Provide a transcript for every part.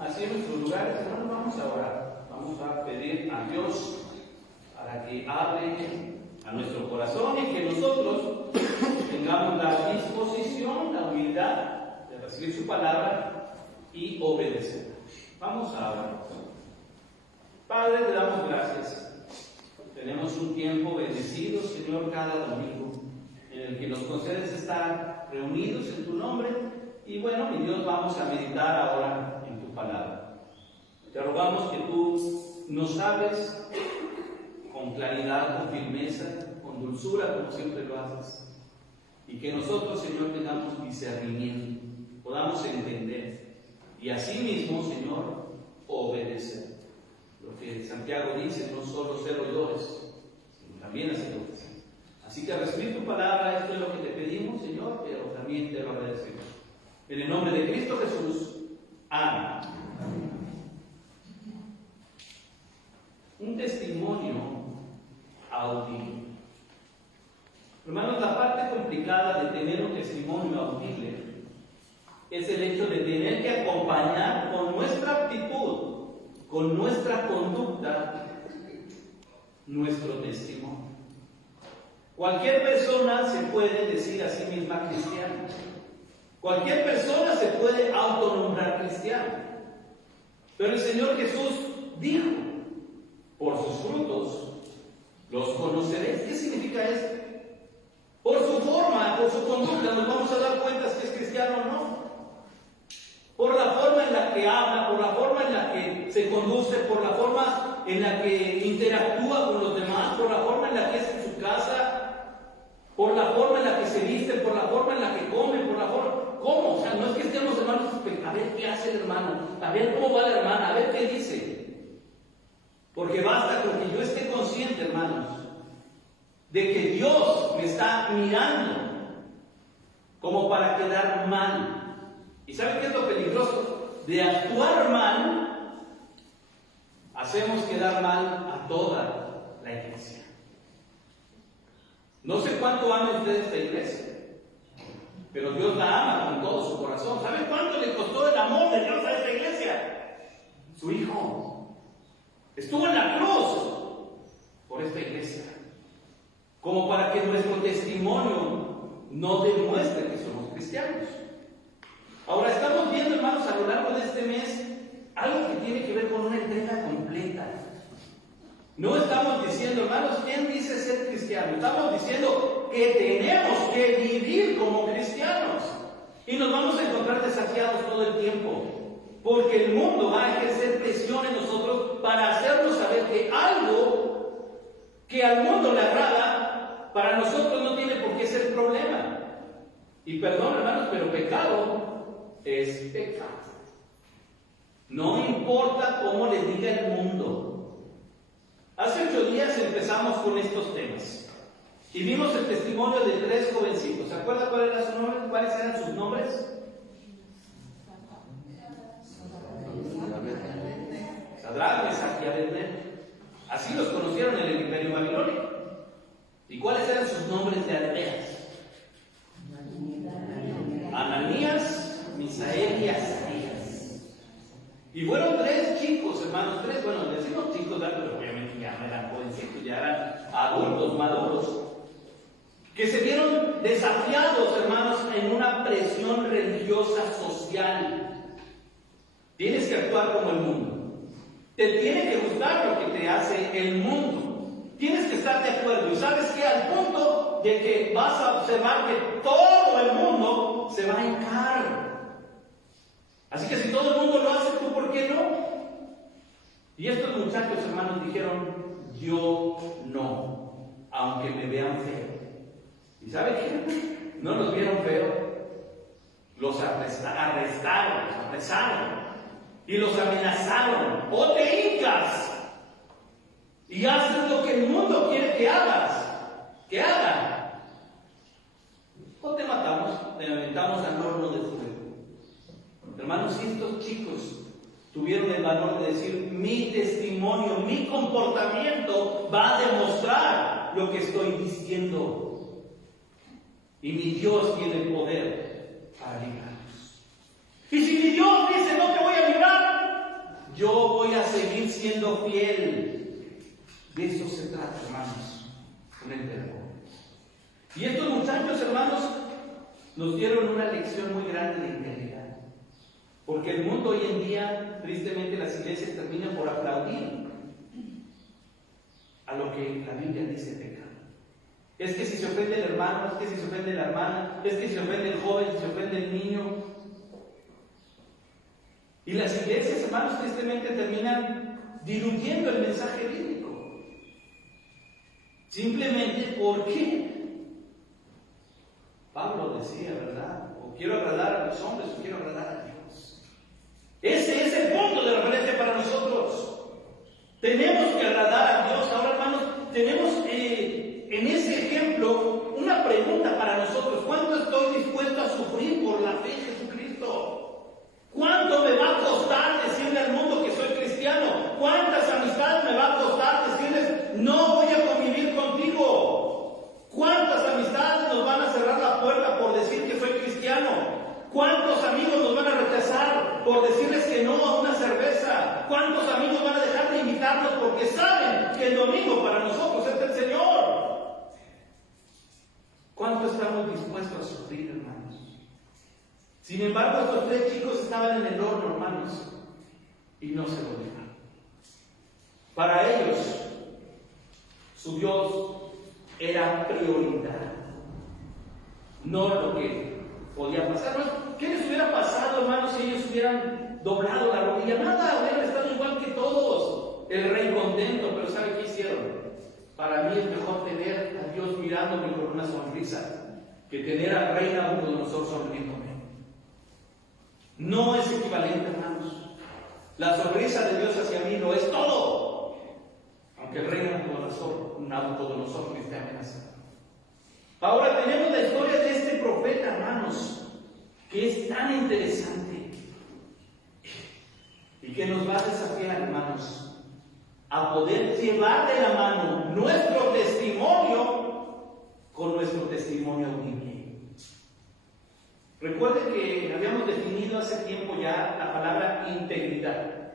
así en nuestros lugares, hermanos, vamos a orar. Vamos a pedir a Dios para que hable a nuestro corazón y que nosotros tengamos la disposición, la humildad de recibir su palabra y obedecer. Vamos a orar. Padre, te damos gracias. Tenemos un tiempo bendecido, Señor, cada domingo, en el que nos concedes estar reunidos en tu nombre. Y bueno, mi Dios, vamos a meditar ahora en tu palabra. Te rogamos que tú nos hables con claridad, con firmeza, con dulzura, como siempre lo haces. Y que nosotros, Señor, tengamos discernimiento, podamos entender y asimismo, Señor, obedecer. Lo que Santiago dice, no solo ser oidores, sino también hacedores. Así que al recibir tu palabra, esto es lo que te pedimos, Señor, pero también te lo agradecemos. En el nombre de Cristo Jesús. Amén. Un testimonio audible. Hermanos, la parte complicada de tener un testimonio audible es el hecho de tener que acompañar con nuestra actitud, con nuestra conducta, nuestro testimonio. Cualquier persona se puede decir a sí misma cristiana. Cualquier persona se puede autonombrar cristiano. Pero el Señor Jesús dijo, por sus frutos los conoceréis. ¿Qué significa esto? Por su forma, por su conducta, nos vamos a dar cuenta si es cristiano o no. Por la forma en la que habla, por la forma en la que se conduce, por la forma en la que interactúa con los demás, por la forma en la que es en su casa, por la forma en la que se viste, por la forma en la que come, por la forma... ¿Cómo? O sea, no es que estemos, hermanos, a ver qué hace el hermano, a ver cómo va la hermana, a ver qué dice. Porque basta con que yo esté consciente, hermanos, de que Dios me está mirando como para quedar mal. ¿Y saben qué es lo peligroso? De actuar mal, hacemos quedar mal a toda la iglesia. No sé cuánto aman ustedes esta iglesia, pero Dios la ama con todo su corazón. ¿Saben cuánto le costó el amor de Dios a esta iglesia? Su Hijo estuvo en la cruz por esta iglesia, como para que nuestro testimonio no demuestre que somos cristianos. Ahora estamos viendo, hermanos, a lo largo de este mes algo que tiene que ver con una entrega completa. No estamos diciendo, hermanos, ¿quién dice ser cristiano? Estamos diciendo que tenemos que vivir como cristianos. Y nos vamos a encontrar desafiados todo el tiempo. Porque el mundo va a ejercer presión en nosotros para hacernos saber que algo que al mundo le agrada, para nosotros no tiene por qué ser problema. Y perdón, hermanos, pero pecado es pecado. No importa cómo le diga el mundo. Hace 8 días empezamos con estos temas y vimos el testimonio de 3 jovencitos. ¿Se acuerdan cuál era su nombre? ¿Cuáles eran sus nombres? Sadrac, Mesach y Abednego. Así los conocieron en el Imperio Babilónico. ¿Y cuáles eran sus nombres de aldeas? Ananías, Misael y Azarías. Y fueron 3 chicos, hermanos, 3, bueno, decimos chicos, pero obviamente ya no eran jovencitos, ya eran adultos, maduros, que se vieron desafiados, hermanos, en una presión religiosa social. Tienes que actuar como el mundo. Te tiene que gustar lo que te hace el mundo. Tienes que estar de acuerdo. Y sabes que al punto de que vas a observar que todo el mundo se va a hincar. Así que si todo el mundo lo hace, ¿tú por qué no? Y estos muchachos, hermanos, dijeron, yo no, aunque me vean feo. ¿Y saben qué? No los vieron feo. Los arrestaron, los apresaron y los amenazaron. O te hincas y haces lo que el mundo quiere que hagas, que hagan, o te matamos, te aventamos al horno de fuego. Hermanos, si estos chicos tuvieron el valor de decir, mi testimonio, mi comportamiento va a demostrar lo que estoy diciendo, y mi Dios tiene el poder para librarnos. Y si mi Dios dice, no te voy a yo voy a seguir siendo fiel. De eso se trata, hermanos, un enterrador. Y estos muchachos, hermanos, nos dieron una lección muy grande de integridad. Porque el mundo hoy en día, tristemente, las iglesias terminan por aplaudir a lo que la Biblia dice pecado. Es que si se ofende el hermano, es que si se ofende la hermana, es que si se ofende el joven, si se ofende el niño. Y las iglesias, hermanos, tristemente terminan diluyendo el mensaje bíblico. Simplemente porque Pablo decía, ¿verdad? O quiero agradar a los hombres o quiero agradar a Dios. Ese es el punto de referencia para nosotros. Tenemos que agradar a Dios. Ahora, hermanos, tenemos en ese ejemplo una pregunta para nosotros. ¿Cuánto estoy dispuesto a sufrir por la fe en Jesucristo? ¿Cuánto me va a costar decirle al mundo que soy cristiano? ¿Cuántas amistades me va a costar decirles no voy a convivir contigo? ¿Cuántas amistades nos van a cerrar la puerta por decir que soy cristiano? ¿Cuántos amigos nos van a rechazar por decirles que no a una cerveza? ¿Cuántos amigos van a dejar de invitarnos porque saben que el domingo para nosotros es el Señor? ¿Cuánto estamos dispuestos a sufrir, hermanos? Sin embargo, estos tres chicos estaban en el horno, hermanos, y no se volvieron. Para ellos, su Dios era prioridad, no lo que podía pasar. ¿Qué les hubiera pasado, hermanos, si ellos hubieran doblado la rodilla? Nada, hubieran estado igual que todos. El rey contento, pero ¿sabe qué hicieron? Para mí es mejor tener a Dios mirándome con una sonrisa que tener al rey Nabucodonosor sonriéndome. No es equivalente, hermanos. La sonrisa de Dios hacia mí lo es todo. Aunque el rey Nabucodonosor me esté amenazando. Ahora tenemos la historia de este profeta, hermanos, que es tan interesante y que nos va a desafiar, hermanos, a poder llevar de la mano nuestro testimonio con nuestro testimonio audible. Recuerden que habíamos definido hace tiempo ya la palabra integridad.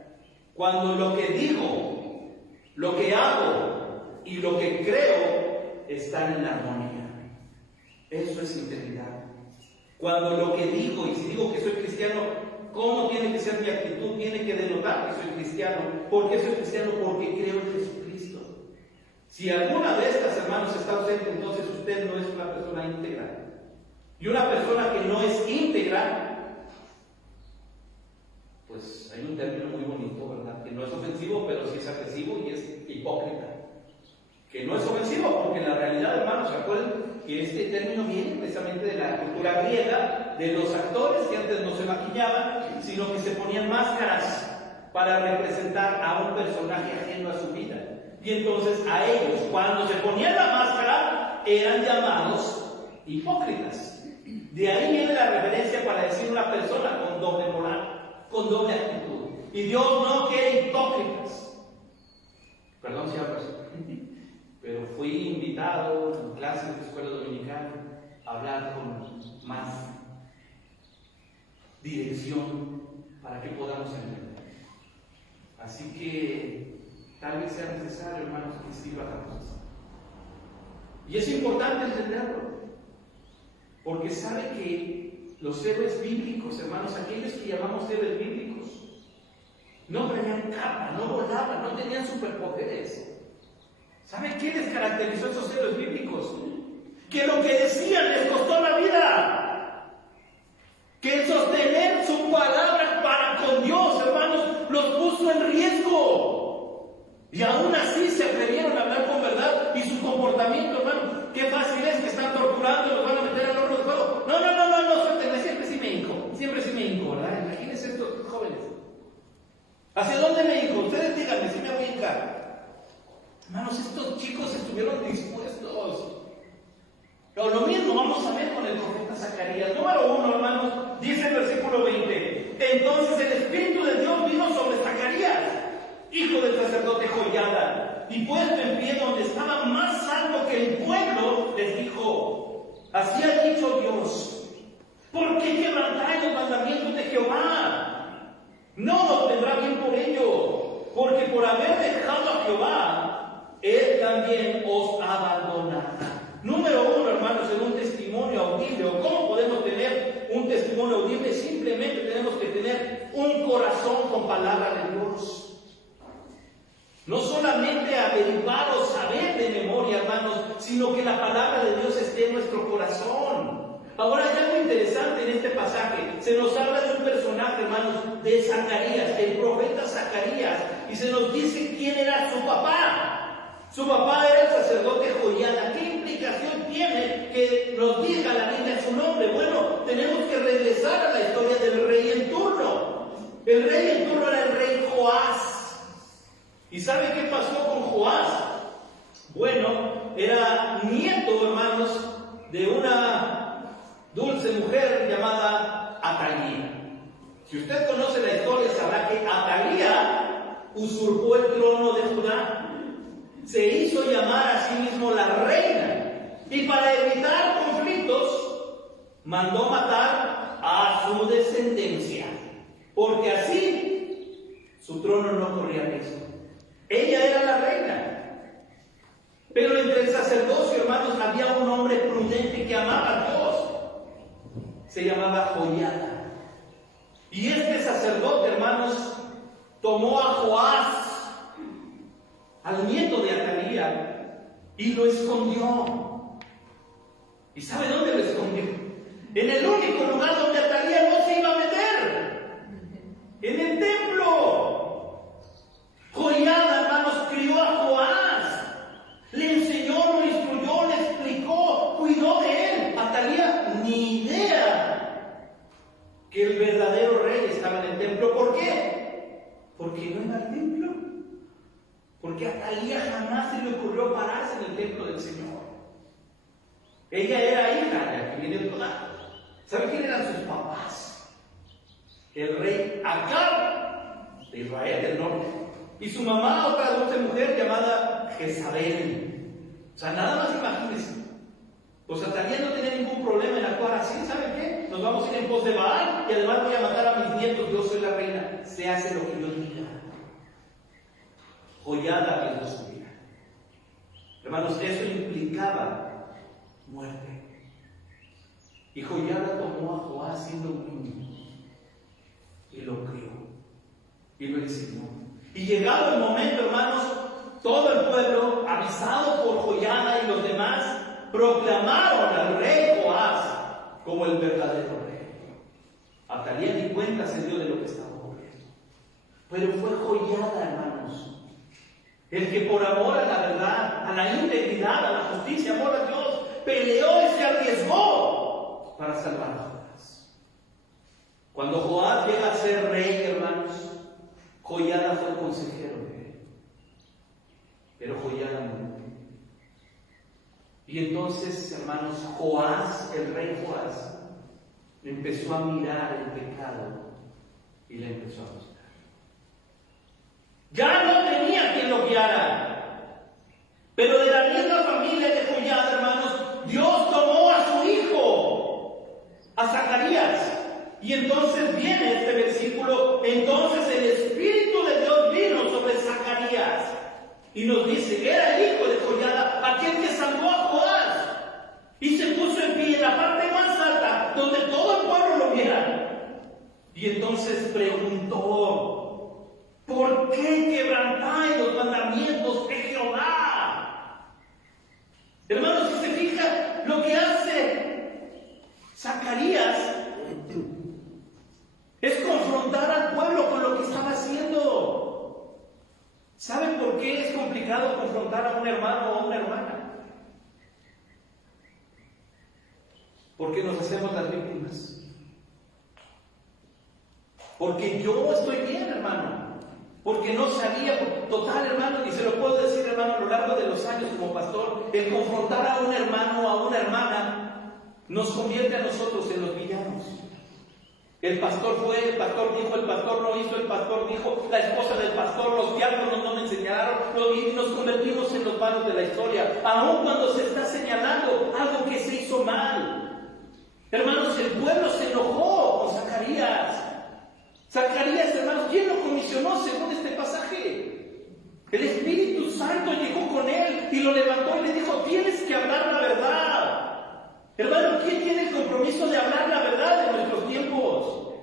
Cuando lo que digo, lo que hago y lo que creo están en armonía. Eso es integridad. Cuando lo que digo, y si digo que soy cristiano, ¿cómo tiene que ser mi actitud? Tiene que denotar que soy cristiano. ¿Por qué soy cristiano? Porque creo en Jesucristo. Si alguna de estas, hermanos, está ausente, entonces usted no es una persona íntegra. Y una persona que no es íntegra, pues hay un término muy bonito, ¿verdad? Que no es ofensivo, pero sí es agresivo y es hipócrita. Que no es ofensivo, porque en la realidad, hermanos, ¿se acuerdan que este término viene precisamente de la cultura griega, de los actores que antes no se maquillaban, sino que se ponían máscaras para representar a un personaje ajeno a su vida? Y entonces a ellos, cuando se ponían la máscara, eran llamados hipócritas. De ahí viene la referencia para decir una persona con doble moral, con doble actitud. Y Dios no quiere hipócritas. Perdón si hablo así, pero fui invitado en clases de escuela dominical a hablar con más dirección para que podamos entender. Así que tal vez sea necesario, hermanos, que sirva la cosa. Y es importante entenderlo, porque sabe que los héroes bíblicos, hermanos, aquellos que llamamos héroes bíblicos, no traían capa, no volaban, no tenían superpoderes. ¿Sabe qué les caracterizó a esos héroes bíblicos? Que lo que decían les costó la vida. Que el sostener su palabra para con Dios, hermanos, los puso en riesgo. Y aún así se atrevieron a hablar con verdad. Y su comportamiento, hermano, qué fácil es que están torturando y los van a meter al horno de fuego. No, suéltenme, siempre sí me hinco, ¿verdad? Imagínense estos jóvenes. ¿Hacia dónde me hinco? Ustedes díganme, si me voy a hincar. Hermanos, estos chicos estuvieron dispuestos. Pero lo mismo vamos a ver con el profeta Zacarías. Número 1, hermanos, dice el versículo 20. Entonces el Espíritu de Dios vino sobre Zacarías, hijo del sacerdote Joiada, y puesto en pie donde estaba más alto que el pueblo, les dijo: así ha dicho Dios, ¿por qué quebrantáis los mandamientos de Jehová? No nos vendrá bien por ello, porque por haber dejado a Jehová, Él también os abandonará. Número uno, hermanos, en un testimonio audible, o cómo podemos tener un testimonio audible, simplemente tenemos que tener un corazón con palabra de Dios. No solamente averiguar o saber de memoria, hermanos, sino que la palabra de Dios esté en nuestro corazón. Ahora hay algo interesante en este pasaje. Se nos habla de un personaje, hermanos, de Zacarías, el profeta Zacarías, y se nos dice quién era su papá. Su papá era el sacerdote Joiada. ¿Qué implicación tiene que nos diga la Biblia su nombre? Bueno, tenemos que regresar a la historia del rey en turno. El rey en turno era el rey Joás. ¿Y sabe qué pasó con Joás? Bueno, era nieto, hermanos, de una dulce mujer llamada Atalía. Si usted conoce la historia, sabrá que Atalía usurpó el trono de Judá. Se hizo llamar a sí mismo la reina. Y para evitar conflictos, mandó matar a su descendencia. Porque así su trono no corría peso. Ella era la reina. Pero entre el sacerdocio, hermanos, había un hombre prudente que amaba a Dios. Se llamaba Joiada. Y este sacerdote, hermanos, tomó a Joás, al nieto de Atalía, y lo escondió. ¿Y sabe dónde lo escondió? En el único lugar donde Atalía no se iba a meter. En el templo. Joiada, hermanos, crió a Joás. Le enseñó, lo instruyó, le explicó, cuidó de él. Atalía, ni idea que el verdadero rey estaba en el templo. ¿Por qué? Porque no iba al templo. Porque a Atalía jamás se le ocurrió pararse en el templo del Señor. Ella era hija de la que viene el dato. ¿Sabe quién eran sus papás? El rey Acab de Israel del norte. Y su mamá, otra dulce mujer llamada Jezabel. O sea, nada más imagínense. Pues Atalía no tenía ningún problema en actuar así. ¿Saben qué? Nos vamos a ir en pos de Baal y además voy a matar a mis nietos. Yo soy la reina. Se hace lo que yo diga. Joiada arriesgó su vida. Hermanos, eso implicaba muerte. Y Joiada tomó a Joás siendo un niño y lo crió y lo enseñó. Y llegado el momento, hermanos, todo el pueblo, avisado por Joiada y los demás, proclamaron al rey Joás como el verdadero rey. Atalía ni cuenta se dio de lo que estaba ocurriendo. Pero fue Joiada, hermanos, el que por amor a la verdad, a la integridad, a la justicia, amor a Dios, peleó y se arriesgó para salvar a Joás. Cuando Joás llega a ser rey, hermanos, Joiada fue consejero de él. Pero Joiada murió. Y entonces, hermanos, Joás, el rey Joás, empezó a mirar el pecado y le empezó a buscar. Ya no tenía quien lo guiara. Pero de la misma familia de Joiada, hermanos, Dios tomó a su hijo, a Zacarías. Y entonces viene este versículo, entonces el Espíritu de Dios vino sobre Zacarías. Y nos dice que era el hijo de Joiada, aquel que salvó a Joás. Y se puso en pie en la parte más alta, donde todo el pueblo lo viera. Y entonces preguntó, ¿por qué quebrantáis los mandamientos de Jehová? Hermanos, si se fija, lo que hace Zacarías es confrontar al pueblo con lo que estaba haciendo. ¿Saben por qué es complicado confrontar a un hermano o a una hermana? Porque nos hacemos las víctimas. Porque yo estoy bien, hermano. Porque no sabía, total, hermano, y se lo puedo decir, hermano, a lo largo de los años como pastor, el confrontar a un hermano o a una hermana nos convierte a nosotros en los villanos. El pastor fue, el pastor dijo, el pastor no hizo, el pastor dijo, la esposa del pastor, los diáconos no me enseñaron, y nos convertimos en los malos de la historia, aun cuando se está señalando algo que se hizo mal. Hermanos, el pueblo se enojó con Zacarías. Zacarías, hermanos, compromiso de hablar la verdad en nuestros tiempos?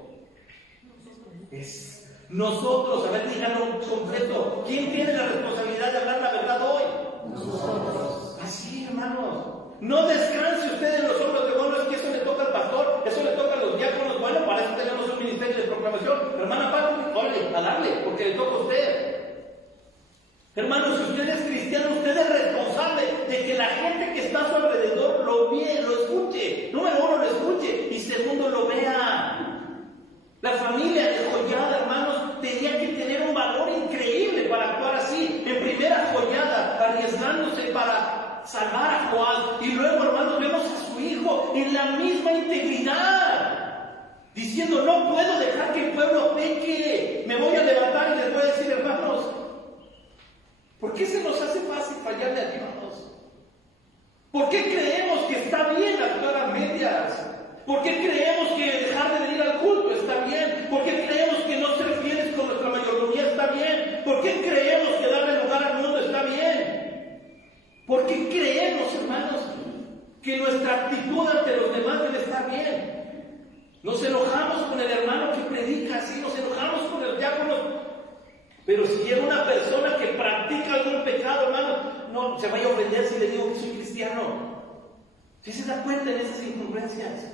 Es nosotros. A ver, díganlo completo. ¿Quién tiene la responsabilidad de hablar la verdad hoy? Nosotros. Así, hermanos. No descanse usted en los hombros de, bueno, es que eso le toca al pastor, eso le toca a los diáconos. Bueno, para eso tenemos un ministerio de proclamación. Hermana Pablo, órale, a darle, porque le toca a usted. Hermanos, si usted es cristiano, usted es responsable de que la gente que está a su alrededor lo escuche. Número uno, lo escuche. Y segundo, lo vea. La familia de Joiada, hermanos, tenía que tener un valor increíble para actuar así. En primera, Joiada, arriesgándose para salvar a Joás. Y luego, hermanos, vemos a su hijo en la misma integridad, diciendo, no puedo dejar que el pueblo peque. Me voy a levantar y les voy a decir, hermanos, ¿por qué se nos hace fácil fallarle a Dios? ¿Por qué creemos que está bien actuar a medias? ¿Por qué creemos que dejar de venir al culto está bien? ¿Por qué creemos que no ser fieles con nuestra mayordomía está bien? ¿Por qué creemos que darle lugar al mundo está bien? ¿Por qué creemos, hermanos, que nuestra actitud ante los demás debe estar bien? Nos enojamos con el hermano que predica así, nos enojamos con el diácono. Pero si llega una persona que practica algún pecado, hermano, no se vaya a ofender si le digo que soy cristiano. ¿Sí se da cuenta en esas incongruencias?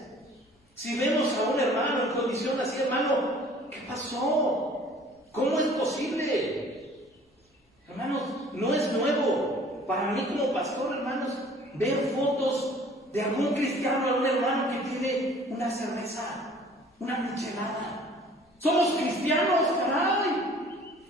Si vemos a un hermano en condición así, hermano, ¿qué pasó? ¿Cómo es posible? Hermanos, no es nuevo. Para mí como pastor, hermanos, ver fotos de algún cristiano, algún hermano que tiene una cerveza, una michelada. Somos cristianos, caray.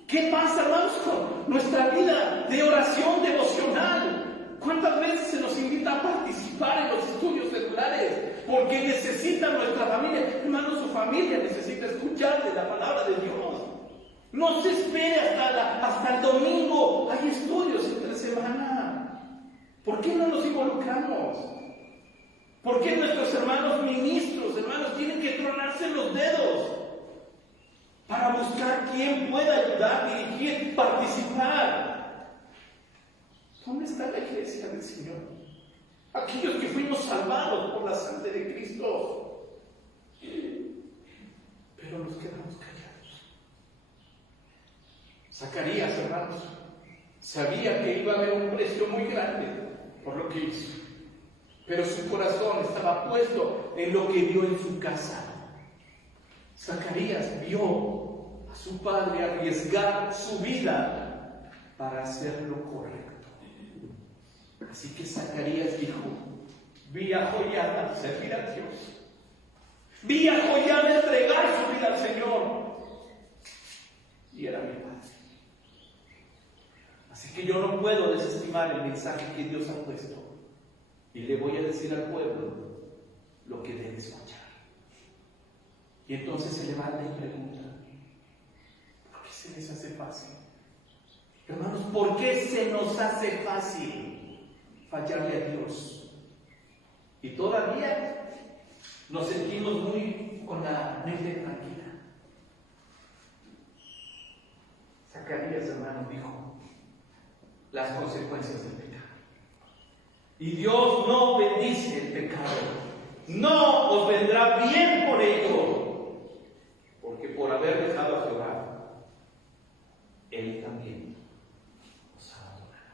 ¿Qué pasa, hermanos, con nuestra vida de oración devocional? ¿Cuántas veces se nos invita a participar en los estudios celulares? Porque necesita nuestra familia. Hermanos, su familia necesita escuchar de la palabra de Dios. No se espere hasta el domingo. Hay estudios entre semana. ¿Por qué no nos involucramos? ¿Por qué nuestros hermanos ministros, hermanos, tienen que tronarse los dedos para buscar quién pueda ayudar, dirigir, participar? ¿Dónde está la iglesia del Señor? Aquellos que fuimos salvados por la sangre de Cristo. Pero nos quedamos callados. Zacarías, hermanos, sabía que iba a haber un precio muy grande por lo que hizo. Pero su corazón estaba puesto en lo que vio en su casa. Zacarías vio a su padre arriesgar su vida para hacer lo correcto. Así que Zacarías dijo, vi a Joiada servir a Dios. Vi a Joiada entregar su vida al Señor. Y era mi padre. Así que yo no puedo desestimar el mensaje que Dios ha puesto. Y le voy a decir al pueblo lo que debe escuchar. Y entonces se levanta y pregunta, ¿por qué se les hace fácil? Hermanos, ¿por qué se nos hace fácil fallarle a Dios? Y todavía nos sentimos muy con la mente tranquila. Zacarías, hermano, dijo las consecuencias del pecado. Y Dios no bendice el pecado. No os vendrá bien por ello, porque por haber dejado a Jehová, Él también os abandonará.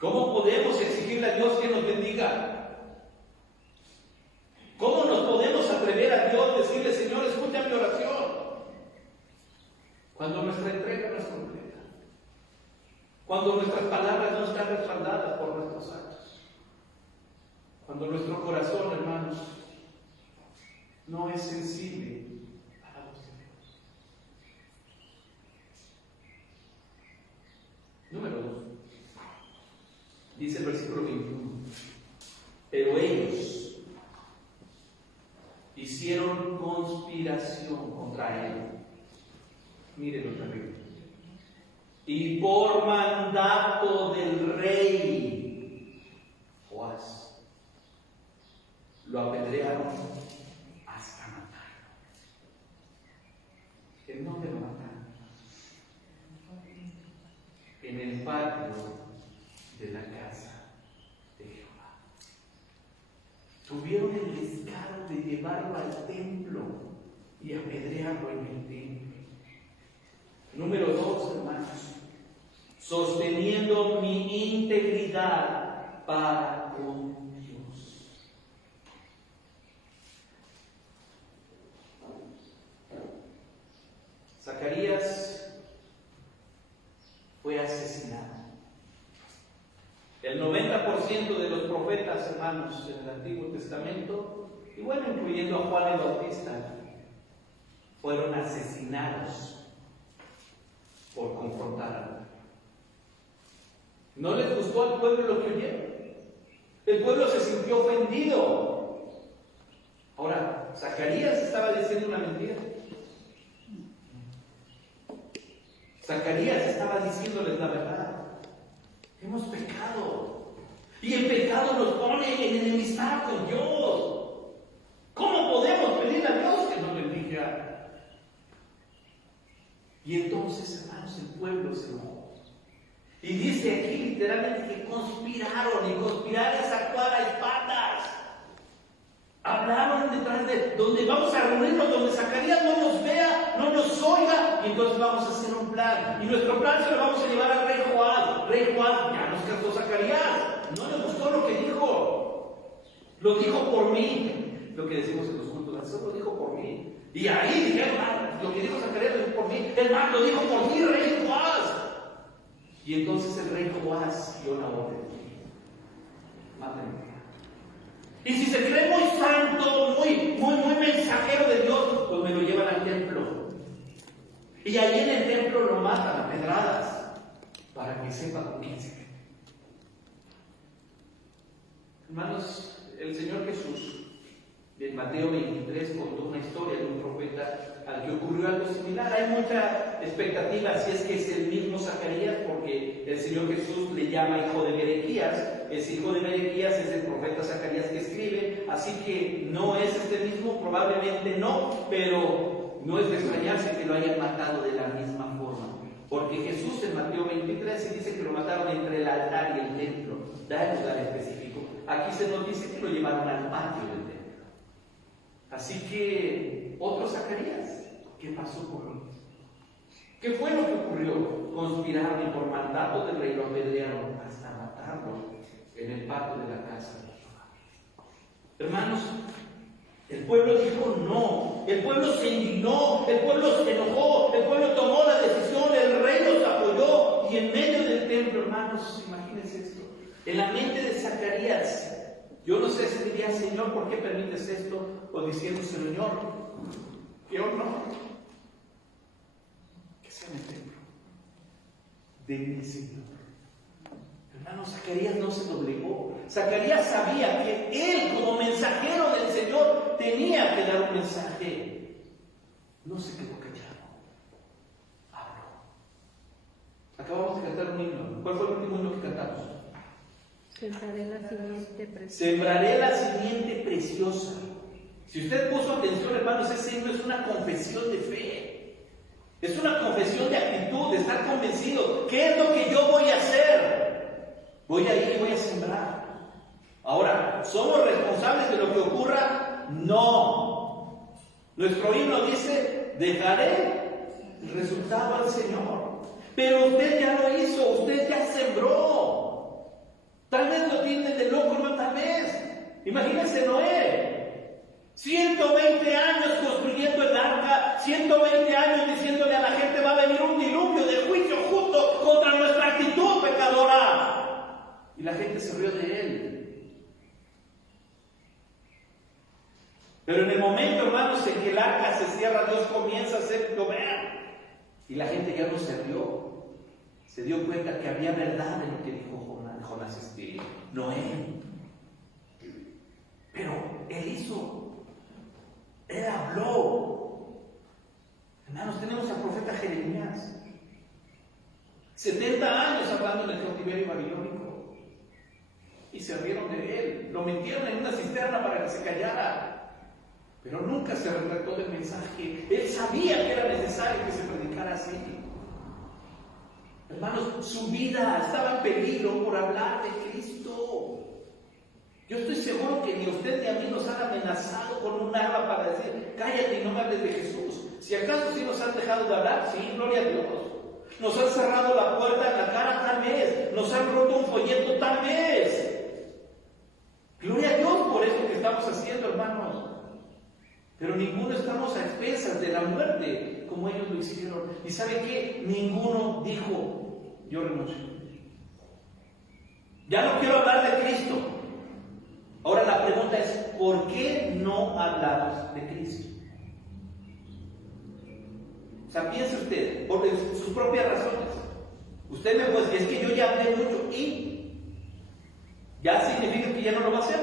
¿Cómo podemos exigirle a Dios que nos bendiga? ¿Cómo nos podemos atrever a Dios, decirle, Señor, escucha mi oración? Cuando nuestra entrega no es completa. Cuando nuestras palabras no están respaldadas por nuestros actos. Cuando nuestro corazón, hermanos, no es sensible a la voz de Dios. Número 2. Dice el versículo 21. Pero ellos hicieron conspiración contra él. Miren otra vez. Y por mandato del rey Joás, lo apedrearon hasta matarlo. ¿En dónde lo mataron? En el patio de la casa de Jehová. Tuvieron el deseo llevarlo al templo y apedrearlo en el templo. Número 2, hermanos, sosteniendo mi integridad para con Dios. Zacarías fue asesinado. El 90% de los profetas, hermanos, en el Antiguo Testamento, y bueno, incluyendo a Juan el Bautista, fueron asesinados por confrontar a Dios. No les gustó al pueblo lo que oyeron. El pueblo se sintió ofendido. Ahora, ¿Zacarías estaba diciendo una mentira? Zacarías estaba diciéndoles la verdad. Hemos pecado. Y el pecado nos pone en enemistad con Dios. ¿Cómo podemos pedirle a Dios que nos bendiga? Y entonces, hermanos, el pueblo se enojó. Y dice aquí literalmente que conspiraron, y conspirar es actuar a espaldas. Hablaron detrás de donde vamos a reunirnos, donde Zacarías no nos vea, no nos oiga, y entonces vamos a hacer un plan. Y nuestro plan se lo vamos a llevar al rey Joás. Rey Joás, ya nos cantó Zacarías, no le gustó lo que dijo. Lo dijo por mí, lo que decimos en los cultos, eso lo dijo por mí. Y ahí dijeron, lo que dijo Zacarías lo dijo por mí, hermano, lo dijo por mí, rey Joás. Y entonces el rey Joás dio la orden: mátenme. Y si se cree muy santo, muy mensajero de Dios, pues me lo llevan al templo. Y allí en el templo lo matan a pedradas para que sepa con quién se cree. Hermanos, el Señor Jesús en Mateo 23 contó una historia de un profeta al que ocurrió algo similar. Hay mucha expectativa si es que es el mismo Zacarías, porque el Señor Jesús le llama hijo de Berequías. Ese hijo de Berequías es el profeta Zacarías que escribe, así que no es este mismo, probablemente no, pero no es de extrañarse que lo hayan matado de la misma forma, porque Jesús en Mateo 23 se dice que lo mataron entre el altar y el templo, da el lugar específico. Aquí se nos dice que lo llevaron al patio del templo. Así que, otro Zacarías, ¿qué pasó con él? ¿Qué fue lo que ocurrió? Conspiraron y por mandato del rey lo apedrearon hasta matarlo en el patio de la casa de Jehová. Hermanos, el pueblo dijo no, el pueblo se indignó, el pueblo se enojó, el pueblo tomó la decisión, el rey los apoyó, y en medio del templo, hermanos, imagínense esto, en la mente de Zacarías, yo no sé si diría, Señor, ¿por qué permites esto? O diciendo, Señor, qué honor que sea en el templo de mi Señor. Hermano, Zacarías no se doblegó. Zacarías sabía que él, como mensajero del Señor, tenía que dar un mensaje. No se quedó callado. Habló. Acabamos de cantar un himno. ¿Cuál fue el último himno que cantamos? Sembraré la simiente preciosa. Sembraré la simiente preciosa. Si usted puso atención, hermanos, ese himno es una confesión de fe. Es una confesión de actitud, de estar convencido. ¿Qué es lo que yo voy a hacer? Voy a ir y voy a sembrar. Ahora, ¿somos responsables de lo que ocurra? No. Nuestro himno dice, dejaré el resultado al Señor. Pero usted ya lo hizo, usted ya sembró. Tal vez lo tienen de loco, hermano, tal vez. Imagínense Noé. 120 años construyendo el arca, 120 años diciéndole a la gente, va a venir un diluvio de juicio justo contra nuestra actitud pecadora. Y la gente se rió de él. Pero en el momento, hermanos, en que el arca se cierra, Dios comienza a hacer llover. Y la gente ya no se rió. Se dio cuenta que había verdad en lo que dijo Jonás, Noé. Pero él hizo, él habló. Hermanos, tenemos al profeta Jeremías, 70 años hablando en el cautiverio babilónico, y se rieron de él, lo metieron en una cisterna para que se callara, pero nunca se retrató del mensaje. Él sabía que era necesario que se predicara así. Hermanos, su vida estaba en peligro por hablar de Cristo. Yo estoy seguro que ni a usted ni a mí nos han amenazado con un arma para decir, cállate y no me hables de Jesús. Si acaso sí nos han dejado de hablar, sí, gloria a Dios. Nos han cerrado la puerta en la cara, tal vez. Nos han roto un folleto, tal vez. Gloria a Dios por eso que estamos haciendo, hermanos. Pero ninguno estamos a expensas de la muerte, como ellos lo hicieron. ¿Y sabe qué? Ninguno dijo, yo renuncio. Ya no quiero hablar de Cristo. Ahora la pregunta es, ¿por qué no hablamos de Cristo? O sea, piense usted, por sus propias razones. Usted me puede decir, es que yo ya hablé mucho y ya significa que ya no lo va a hacer.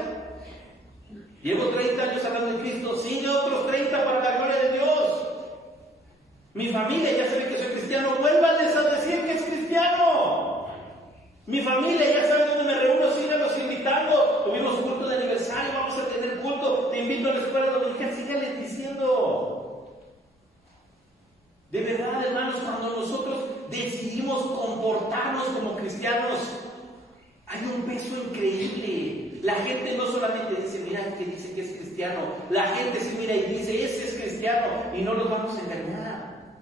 Llevo 30 años hablando de Cristo, sigue otros 30 para la gloria de Dios. Mi familia ya sabe que soy cristiano, vuélvanles a decir que es cristiano. Mi familia ya sabe dónde me reúno, síganos invitando. Tuvimos culto de aniversario, vamos a tener culto, te invito a la escuela dominical, síganles diciendo. De verdad, hermanos, cuando nosotros decidimos comportarnos como cristianos, hay un peso increíble. La gente no solamente dice, mira que dice que es cristiano, la gente se mira y dice, ese es cristiano, y no los vamos a engañar.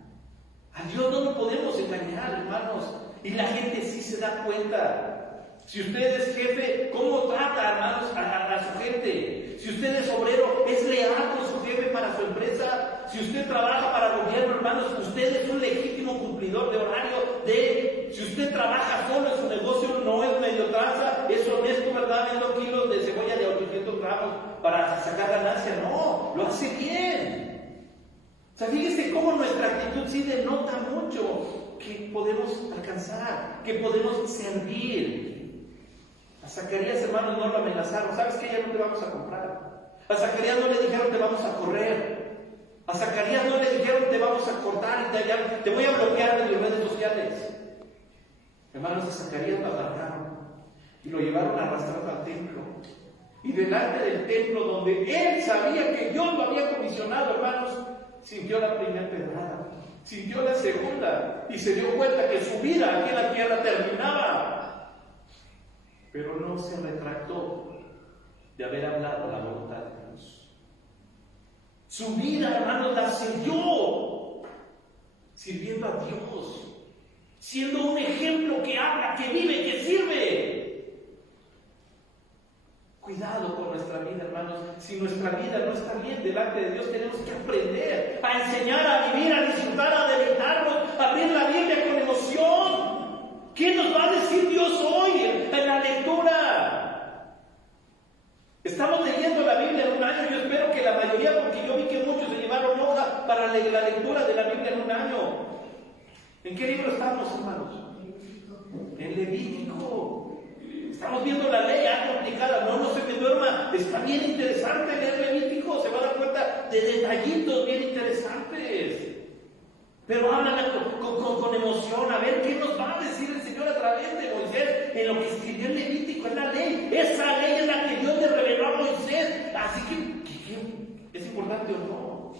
A Dios no lo podemos engañar, hermanos, y la gente sí se da cuenta. Si usted es jefe, ¿cómo trata, hermanos, a su gente? Si usted es obrero, ¿es leal con su jefe para su empresa? Si usted trabaja para gobierno, hermanos, usted es un legítimo cumplidor de horario de... Si usted trabaja solo en su negocio, no es medio tranza, es honesto, ¿verdad? Vendo kilos de cebolla de 800 gramos para sacar ganancia. No, lo hace bien. O sea, fíjese cómo nuestra actitud sí denota mucho que podemos alcanzar, que podemos servir. A Zacarías, hermanos, no lo amenazaron. ¿Sabes qué? Ya no te vamos a comprar. A Zacarías no le dijeron te vamos a correr. A Zacarías no le dijeron te vamos a cortar y te voy a bloquear en las redes sociales. Hermanos, a Zacarías lo agarraron y lo llevaron arrastrando al templo. Y delante del templo, donde él sabía que Dios lo había comisionado, hermanos, sintió la primera pedrada, sintió la segunda y se dio cuenta que su vida aquí en la tierra terminaba. Pero no se retractó de haber hablado la voluntad de Dios. Su vida, hermanos, la siguió sirviendo a Dios, siendo un ejemplo que habla, que vive, que sirve. Cuidado con nuestra vida, hermanos. Si nuestra vida no está bien delante de Dios, tenemos que aprender a enseñar, a vivir, a disfrutar, a deleitarnos, a abrir la Biblia con emoción. ¿Qué nos va a decir Dios hoy en la lectura? Estamos leyendo la Biblia en un año. Yo espero que la mayoría, porque yo vi que muchos se llevaron hoja para la lectura de la Biblia en un año. ¿En qué libro estamos, hermanos? En Levítico. Estamos viendo la ley complicada. No se me duerma. Está bien interesante leer Levítico. Se va a dar cuenta de detallitos bien interesantes. Pero háblala con emoción, a ver qué nos va a decir el Señor a través de Moisés en lo que escribió el Levítico, en la ley. Esa ley es la que Dios le reveló a Moisés. Así que ¿es importante o no?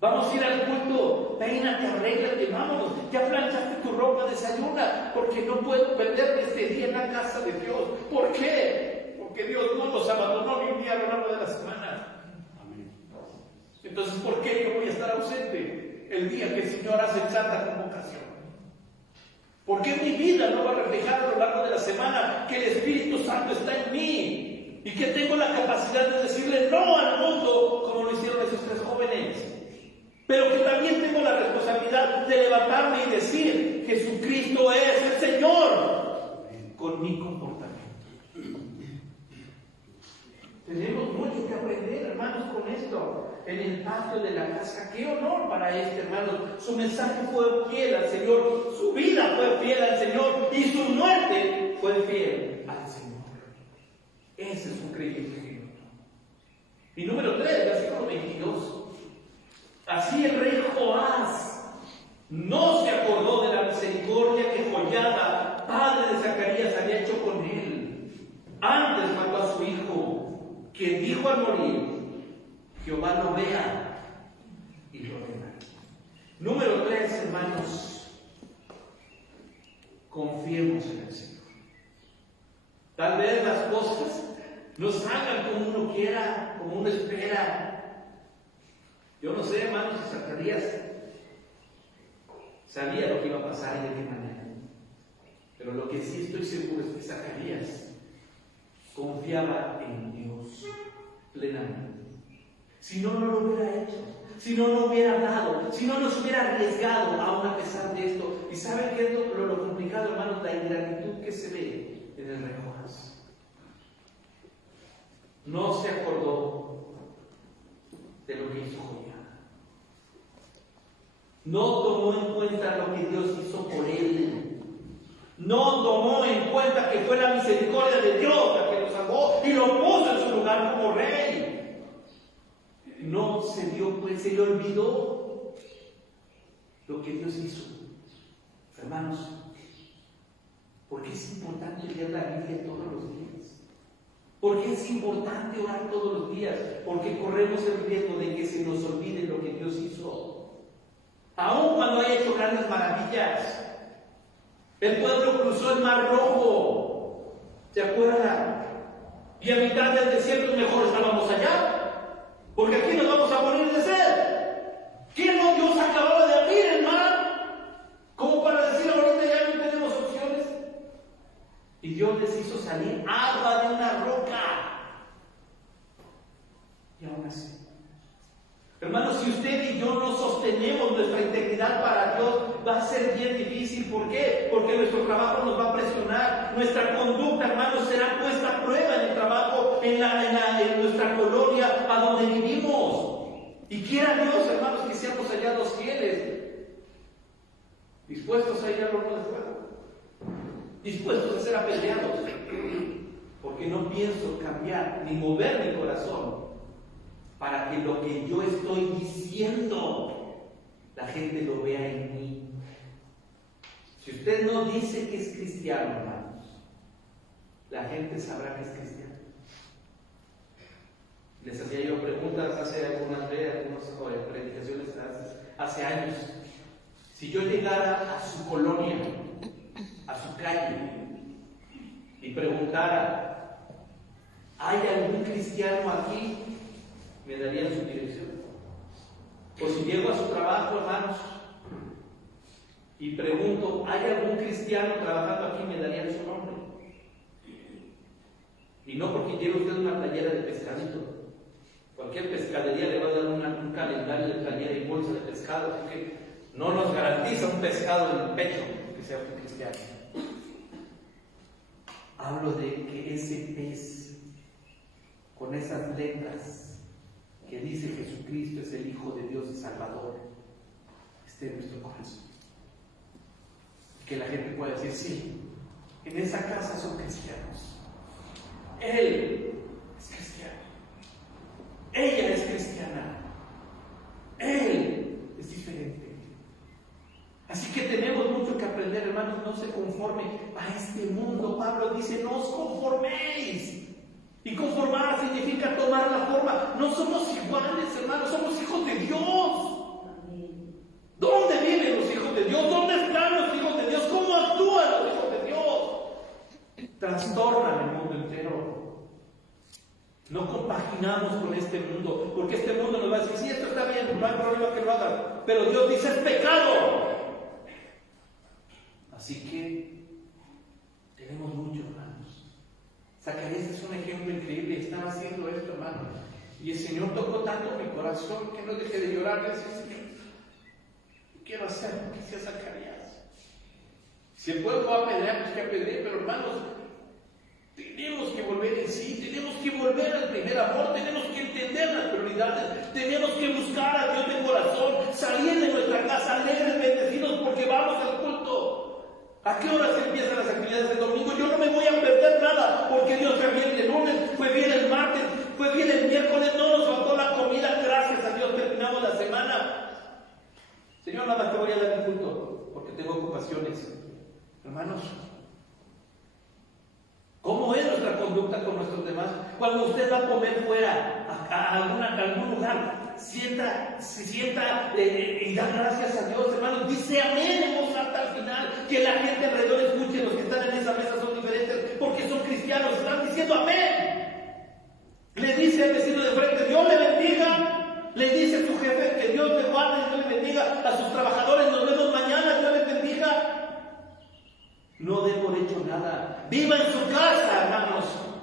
Vamos a ir al culto, peínate, arréglate, vámonos. Ya planchaste tu ropa, desayuna, porque no puedo perderme este día en la casa de Dios. ¿Por qué? Porque Dios no nos abandonó ni un día a lo largo de la semana. Amén. Entonces, ¿por qué yo voy a estar ausente el día que el Señor hace santa convocación? ¿Por qué mi vida no va a reflejar a lo largo de la semana que el Espíritu Santo está en mí y que tengo la capacidad de decirle no al mundo como lo hicieron esos 3 jóvenes? Pero que también tengo la responsabilidad de levantarme y decir Jesucristo es el Señor con mi comportamiento. Tenemos mucho que aprender, hermanos, con esto. En el patio de la casa, qué honor para este hermano. Su mensaje fue fiel al Señor, su vida fue fiel al Señor y su muerte fue fiel al Señor. Ese es un creyente genuino. Y número 3, versículo 22. Así el rey Joás no se acordó de la misericordia que Joiada, padre de Zacarías, había hecho con él. Antes mató a su hijo, quien dijo al morir: Jehová lo vea y lo verá. Número 3, hermanos, confiemos en el Señor. Tal vez las cosas no salgan como uno quiera, como uno espera, manera. Yo no sé, hermanos, si Zacarías sabía lo que iba a pasar y de qué manera. Pero lo que sí estoy seguro es que Zacarías confiaba en Dios plenamente. Si no, no lo hubiera hecho. Si no, no hubiera dado. Si no, nos hubiera arriesgado aún a pesar de esto. ¿Y saben qué es lo complicado, hermanos? La ingratitud que se ve en el rey Joás. No se acordó de lo que hizo Joiada. No tomó en cuenta lo que Dios hizo por él. No tomó en cuenta que fue la misericordia de Dios la que lo salvó y lo puso en su lugar como rey. No se dio, pues se le olvidó lo que Dios hizo. Hermanos, ¿por qué es importante leer la Biblia todos los días? ¿Por qué es importante orar todos los días? Porque corremos el riesgo de que se nos olvide lo que Dios hizo. Aun cuando haya hecho grandes maravillas. El pueblo cruzó el Mar Rojo. ¿Se acuerdan? Y a mitad del desierto mejor estábamos allá. Porque aquí nos vamos a morir de sed. ¿Quién no? Dios acababa de abrir el mar. Como para decir ahorita ya no tenemos opciones. Y Dios les hizo salir agua de una roca. Y aún así. Hermanos, si usted y yo no sostenemos nuestra integridad para Dios, va a ser bien difícil. ¿Por qué? Porque nuestro trabajo nos va a presionar. Nuestra conducta, hermanos, será puesta a prueba en el trabajo, en nuestra colonia, a donde vivimos. Y quiera Dios, hermanos, que seamos hallados fieles, dispuestos a ir al horno de fuego, dispuestos a ser apedreados, porque no pienso cambiar ni mover mi corazón para que lo que yo estoy diciendo la gente lo vea en mí. Si usted no dice que es cristiano, hermanos, la gente sabrá que es cristiano. Les hacía yo preguntas hace algunas predicaciones hace años. Si yo llegara a su colonia, a su calle, y preguntara, ¿hay algún cristiano aquí?, me darían su dirección. O si llego a su trabajo, hermanos, y pregunto, ¿hay algún cristiano trabajando aquí?, me darían su nombre. Y no porque lleve usted una playera de pescadito. Cualquier pescadería le va a dar un calendario de playera y bolsa de pescado, así que no nos garantiza un pescado en el pecho que sea un cristiano. Hablo de que ese pez, con esas letras que dice Jesucristo es el Hijo de Dios y Salvador, esté en nuestro corazón. Que la gente pueda decir, sí, en esa casa son cristianos. Él es cristiano. Ella es cristiana. Él es diferente. Así que tenemos mucho que aprender, hermanos. No se conforme a este mundo. Pablo dice, no os conforméis. Y conformar significa tomar la forma. No somos iguales, hermanos, somos hijos de Dios. ¿Dónde viven los hijos de Dios? ¿Dónde están los hijos de Dios? ¿Cómo actúan los hijos de Dios? Trastornan el mundo entero. No compaginamos con este mundo, porque este mundo nos va a decir, sí, esto está bien, no hay problema que lo hagan, pero Dios dice, es pecado. Así que tenemos mucho, hermanos. Zacarías es un ejemplo increíble. Estaba haciendo esto, hermano, y el Señor tocó tanto mi corazón que no dejé de llorar. Le decía, Señor, ¿qué quiero hacer? Que sea Zacarías. Si el pueblo va a apedrear, pues que apedree, pero hermanos, tenemos que volver en sí, tenemos que volver al primer amor, tenemos que entender las prioridades, tenemos que buscar a Dios de corazón, salir de nuestra casa alegres, bendecidos, porque vamos al culto. ¿A qué horas empiezan las actividades del domingo? Yo no me voy a perder nada, porque Dios fue bien el lunes, fue bien el martes, fue bien el miércoles, no nos faltó la comida, gracias a Dios terminamos la semana. Señor, nada más que voy a dar mi culto, porque tengo ocupaciones. Hermanos, ¿cómo es nuestra conducta con nuestros demás? Cuando usted va a comer fuera, a algún lugar, se sienta y da gracias a Dios, hermanos, dice amén en voz alta al final, que la gente alrededor escuche. Los que están en esa mesa son diferentes porque son cristianos, están diciendo amén. Le dice al vecino de frente, Dios le bendiga.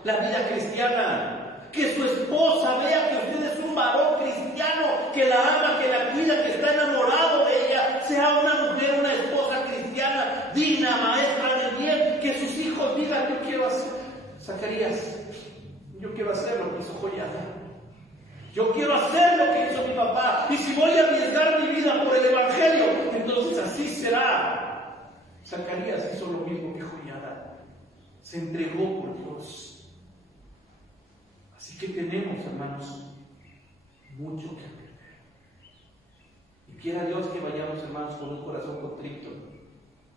la vida cristiana. Que su esposa vea que usted es un varón cristiano, que la ama, que la cuida, que está enamorado de ella. Sea una mujer, una esposa cristiana, digna, maestra del bien. Que sus hijos digan, yo quiero hacer, Zacarías, yo quiero hacer lo que hizo Joiada. Yo quiero hacer lo que hizo mi papá. Y si voy a arriesgar mi vida por el Evangelio, entonces así será. Zacarías hizo lo mismo que Joiada. Se entregó por Dios. Así que tenemos, hermanos, mucho que aprender. Y quiera Dios que vayamos, hermanos, con un corazón contrito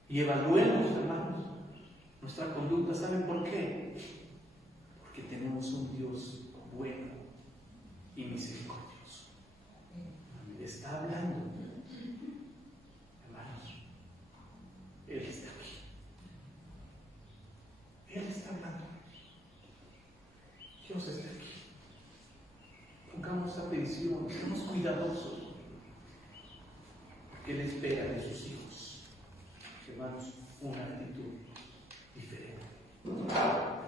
y evaluemos, hermanos, nuestra conducta. ¿Saben por qué? Porque tenemos un Dios bueno y misericordioso. Está hablando, hermanos. Él está aquí. Él está hablando. Dios está aquí. Pongamos atención, seamos cuidadosos, porque Él espera de sus hijos, hermanos, una actitud diferente.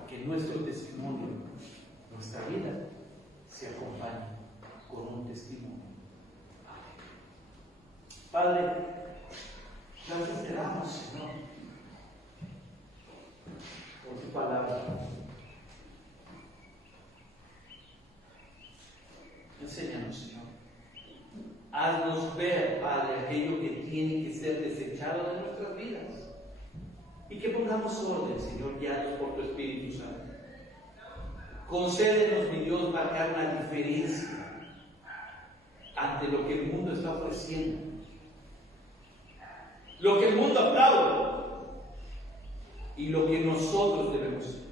Que nuestro testimonio, nuestra vida, se acompañe con un testimonio. Padre, gracias te damos, Señor, por tu palabra. Enséñanos, Señor. Haznos ver, Padre, aquello que tiene que ser desechado de nuestras vidas. Y que pongamos orden, Señor, guiados por tu Espíritu Santo. Concédenos, mi Dios, marcar una diferencia ante lo que el mundo está ofreciendo. Lo que el mundo aplaude y lo que nosotros debemos ser.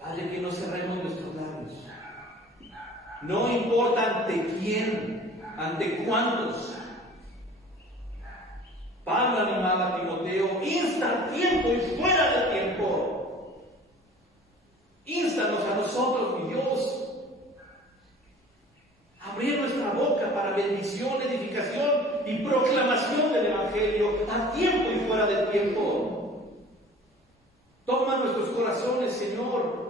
Padre, que no cerremos nuestros labios. No importa ante quién, ante cuántos. Pablo animaba a Timoteo, insta al tiempo y fuera del tiempo.Ínstanos a nosotros, mi Dios, a abrir nuestra boca para bendición, edificación y proclamación del Evangelio, a tiempo y fuera del tiempo. Toma nuestros corazones, Señor,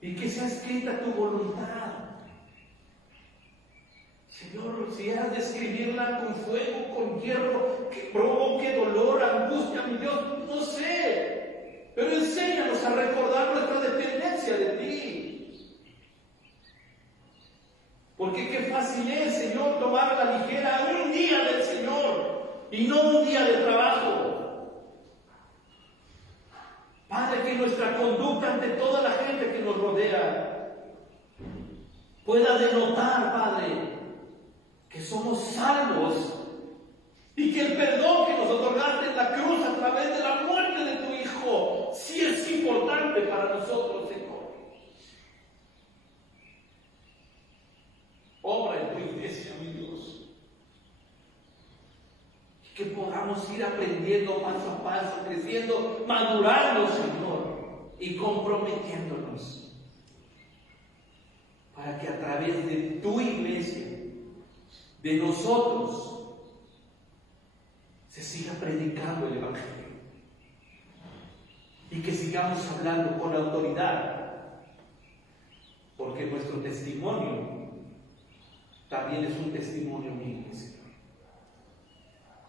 y que sea escrita tu voluntad. Señor, si has de escribirla con fuego, con hierro, que provoque dolor, angustia, mi Dios, no sé. Pero enséñanos a recordar nuestra dependencia de ti. Porque qué fácil es, Señor, tomar a la ligera un día del Señor y no un día de trabajo. Padre, que nuestra conducta ante toda la gente que nos rodea pueda denotar, Padre, que somos salvos y que el perdón que nos otorgaste en la cruz a través de la muerte de tu Hijo sí es importante para nosotros, Señor. Obra en tu iglesia, mi Dios. Que podamos ir aprendiendo paso a paso, creciendo, madurando, Señor, y comprometiéndonos para que a través de tu iglesia, de nosotros, se siga predicando el Evangelio y que sigamos hablando con autoridad, porque nuestro testimonio también es un testimonio mío, Señor.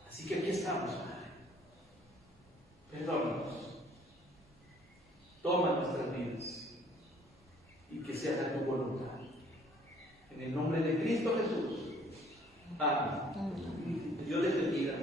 Así que aquí estamos, Padre. Perdónanos. Toma nuestras vidas y que se haga tu voluntad. En el nombre de Cristo Jesús. Amén. Dios les bendiga.